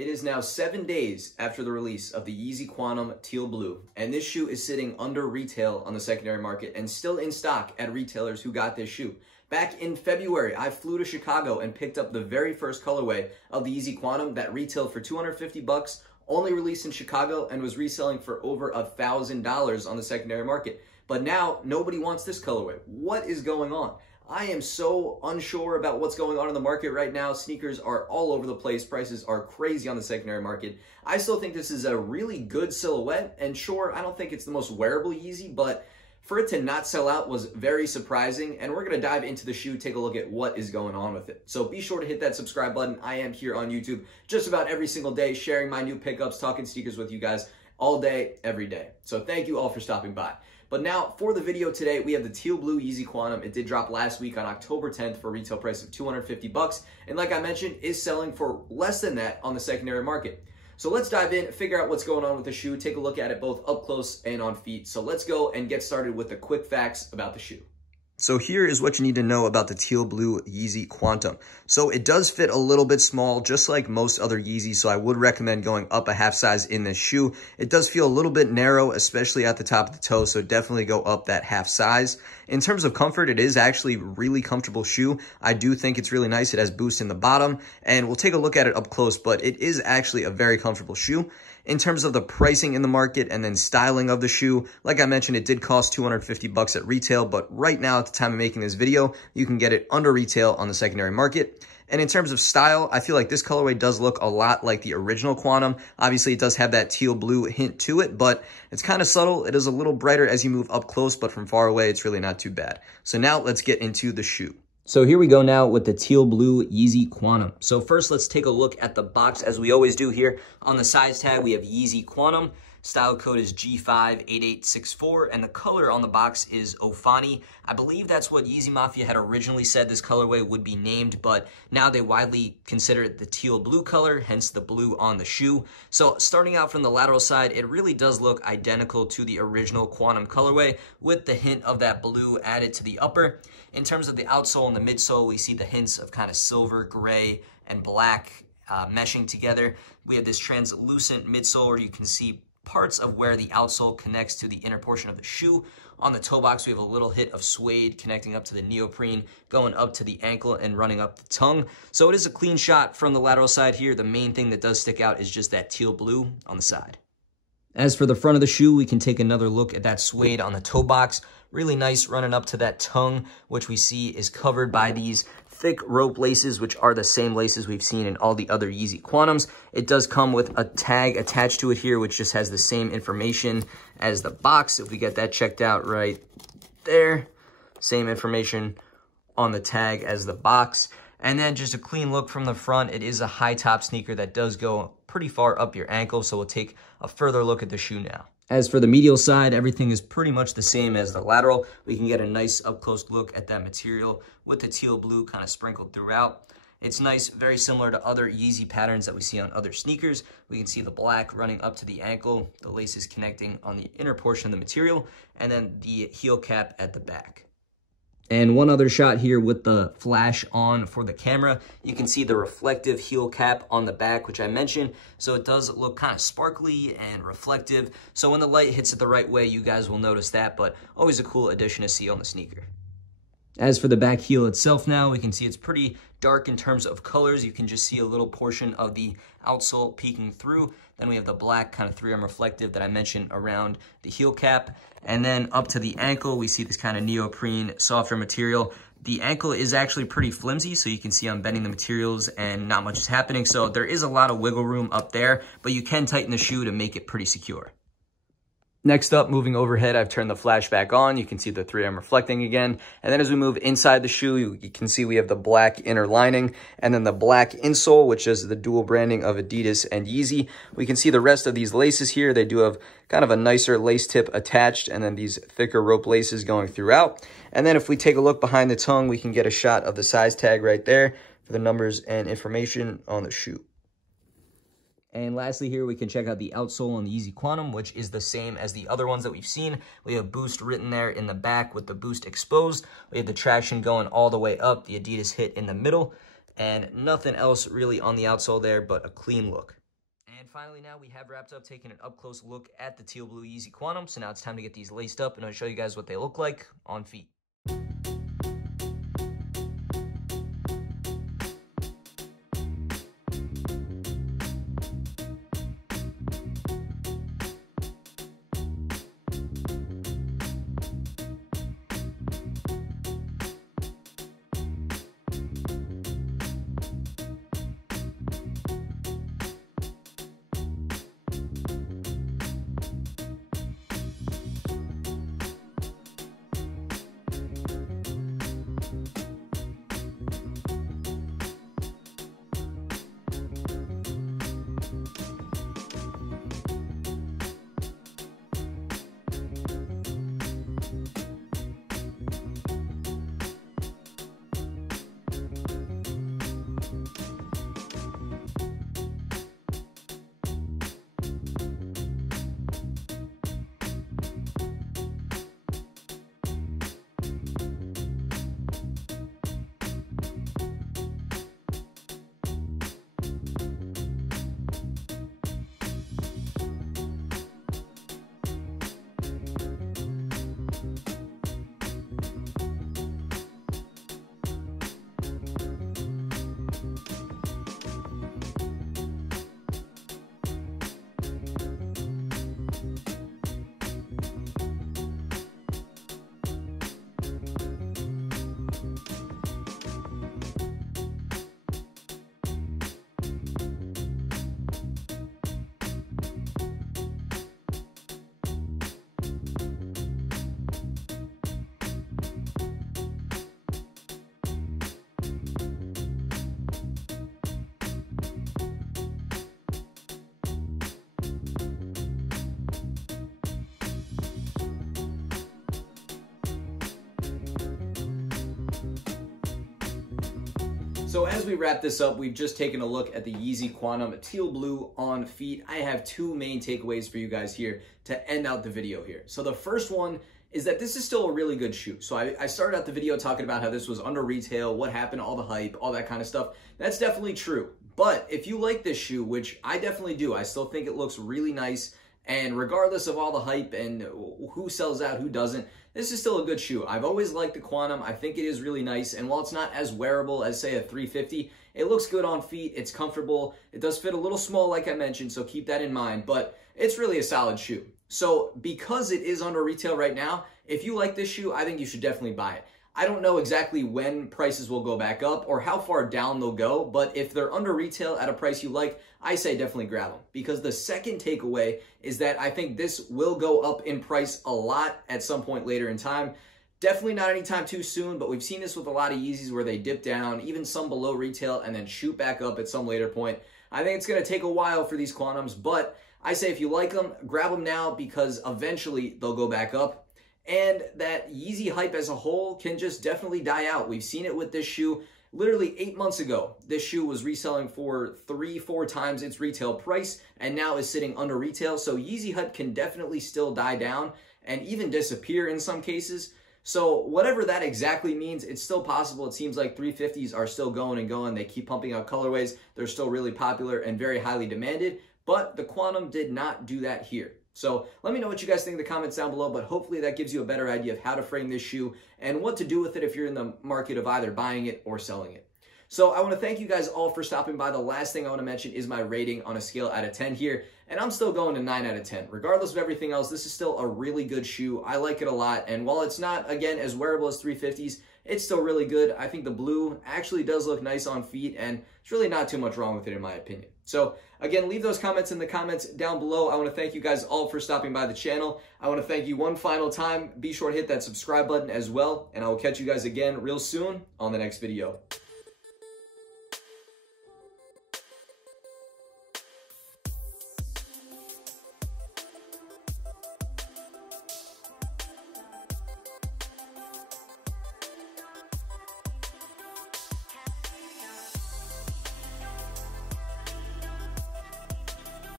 It is now 7 days after the release of the Yeezy Quantum Teal Blue, and this shoe is sitting under retail on the secondary market and still in stock at retailers who got this shoe. Back in February, I flew to Chicago and picked up the very first colorway of the Yeezy Quantum that retailed for $250, only released in Chicago, and was reselling for over $1,000 on the secondary market. But now, nobody wants this colorway. What is going on? I am so unsure about what's going on in the market right now. Sneakers are all over the place. Prices are crazy on the secondary market. I still think this is a really good silhouette. And sure, I don't think it's the most wearable Yeezy, but for it to not sell out was very surprising. And we're going to dive into the shoe, take a look at what is going on with it. So be sure to hit that subscribe button. I am here on YouTube just about every single day, sharing my new pickups, talking sneakers with you guys all day, every day. So thank you all for stopping by. But now, for the video today, we have the Teal Blue Yeezy Quantum. It did drop last week on October 10th for a retail price of $250. And like I mentioned, is selling for less than that on the secondary market. So let's dive in, figure out what's going on with the shoe, take a look at it both up close and on feet. So let's go and get started with the quick facts about the shoe. So here is what you need to know about the Teal Blue Yeezy Quantum. So it does fit a little bit small, just like most other Yeezys, so I would recommend going up a half size in this shoe. It does feel a little bit narrow, especially at the top of the toe, so definitely go up that half size. In terms of comfort, it is actually a really comfortable shoe. I do think it's really nice. It has boost in the bottom, and we'll take a look at it up close, but it is actually a very comfortable shoe. In terms of the pricing in the market and then styling of the shoe, like I mentioned, it did cost $250 at retail, but right now at the time of making this video, you can get it under retail on the secondary market. And in terms of style, I feel like this colorway does look a lot like the original Quantum. Obviously, it does have that teal blue hint to it, but it's kind of subtle. It is a little brighter as you move up close, but from far away, it's really not too bad. So now let's get into the shoe. So here we go now with the Teal Blue Yeezy Quantum. So first, let's take a look at the box as we always do here. On the size tag, we have Yeezy Quantum. Style code is G58864, and the color on the box is Ofani. I believe that's what Yeezy Mafia had originally said this colorway would be named, but now they widely consider it the teal blue color, hence the blue on the shoe. So starting out from the lateral side, it really does look identical to the original Quantum colorway with the hint of that blue added to the upper. In terms of the outsole and the midsole, we see the hints of kind of silver, gray, and black meshing together. We have this translucent midsole where you can see parts of where the outsole connects to the inner portion of the shoe. On the toe box, we have a little hit of suede connecting up to the neoprene, going up to the ankle and running up the tongue. So it is a clean shot from the lateral side here. The main thing that does stick out is just that teal blue on the side. As for the front of the shoe, we can take another look at that suede on the toe box. Really nice running up to that tongue, which we see is covered by these thick rope laces, which are the same laces we've seen in all the other Yeezy Quantums. It does come with a tag attached to it here, which just has the same information as the box. If we get that checked out right there, same information on the tag as the box. And then just a clean look from the front. It is a high top sneaker that does go pretty far up your ankle, so we'll take a further look at the shoe now. As for the medial side, everything is pretty much the same as the lateral. We can get a nice up-close look at that material with the teal blue kind of sprinkled throughout. It's nice, very similar to other Yeezy patterns that we see on other sneakers. We can see the black running up to the ankle, the laces connecting on the inner portion of the material, and then the heel cap at the back. And one other shot here with the flash on for the camera. You can see the reflective heel cap on the back, which I mentioned. So it does look kind of sparkly and reflective. So when the light hits it the right way, you guys will notice that, but always a cool addition to see on the sneaker. As for the back heel itself now, we can see it's pretty dark in terms of colors. You can just see a little portion of the outsole peeking through. Then we have the black kind of 3M reflective that I mentioned around the heel cap. And then up to the ankle, we see this kind of neoprene, softer material. The ankle is actually pretty flimsy, so you can see I'm bending the materials and not much is happening. So there is a lot of wiggle room up there, but you can tighten the shoe to make it pretty secure. Next up, moving overhead, I've turned the flash back on. You can see the 3M reflecting again. And then as we move inside the shoe, you can see we have the black inner lining and then the black insole, which is the dual branding of Adidas and Yeezy. We can see the rest of these laces here. They do have kind of a nicer lace tip attached and then these thicker rope laces going throughout. And then if we take a look behind the tongue, we can get a shot of the size tag right there for the numbers and information on the shoe. And lastly here, we can check out the outsole on the Yeezy Quantum, which is the same as the other ones that we've seen. We have Boost written there in the back with the Boost exposed. We have the traction going all the way up, the Adidas hit in the middle, and nothing else really on the outsole there but a clean look. And finally now we have wrapped up taking an up-close look at the Teal Blue Yeezy Quantum. So now it's time to get these laced up and I'll show you guys what they look like on feet. So as we wrap this up, we've just taken a look at the Yeezy Quantum Teal Blue on feet. I have two main takeaways for you guys here to end out the video here. So the first one is that this is still a really good shoe. So I started out the video talking about how this was under retail, what happened, all the hype, all that kind of stuff. That's definitely true. But if you like this shoe, which I definitely do, I still think it looks really nice. And regardless of all the hype and who sells out, who doesn't, this is still a good shoe. I've always liked the Quantum. I think it is really nice. And while it's not as wearable as, say, a 350, it looks good on feet. It's comfortable. It does fit a little small, like I mentioned, so keep that in mind. But it's really a solid shoe. So because it is under retail right now, if you like this shoe, I think you should definitely buy it. I don't know exactly when prices will go back up or how far down they'll go, but if they're under retail at a price you like, I say definitely grab them. Because the second takeaway is that I think this will go up in price a lot at some point later in time. Definitely not anytime too soon, but we've seen this with a lot of Yeezys where they dip down, even some below retail, and then shoot back up at some later point. I think it's going to take a while for these Quantums, but I say if you like them, grab them now because eventually they'll go back up. And that Yeezy hype as a whole can just definitely die out. We've seen it with this shoe. Literally 8 months ago, this shoe was reselling for 3-4 times its retail price and now is sitting under retail. So Yeezy hype can definitely still die down and even disappear in some cases. So whatever that exactly means, it's still possible. It seems like 350s are still going and going. They keep pumping out colorways. They're still really popular and very highly demanded. But the Quantum did not do that here. So let me know what you guys think in the comments down below, but hopefully that gives you a better idea of how to frame this shoe and what to do with it if you're in the market of either buying it or selling it. So I want to thank you guys all for stopping by. The last thing I want to mention is my rating on a scale out of 10 here, and I'm still going to 9 out of 10. Regardless of everything else, this is still a really good shoe. I like it a lot, and while it's not, again, as wearable as 350s, it's still really good. I think the blue actually does look nice on feet, and there's really not too much wrong with it in my opinion. So again, leave those comments in the comments down below. I want to thank you guys all for stopping by the channel. I want to thank you one final time. Be sure to hit that subscribe button as well, and I will catch you guys again real soon on the next video.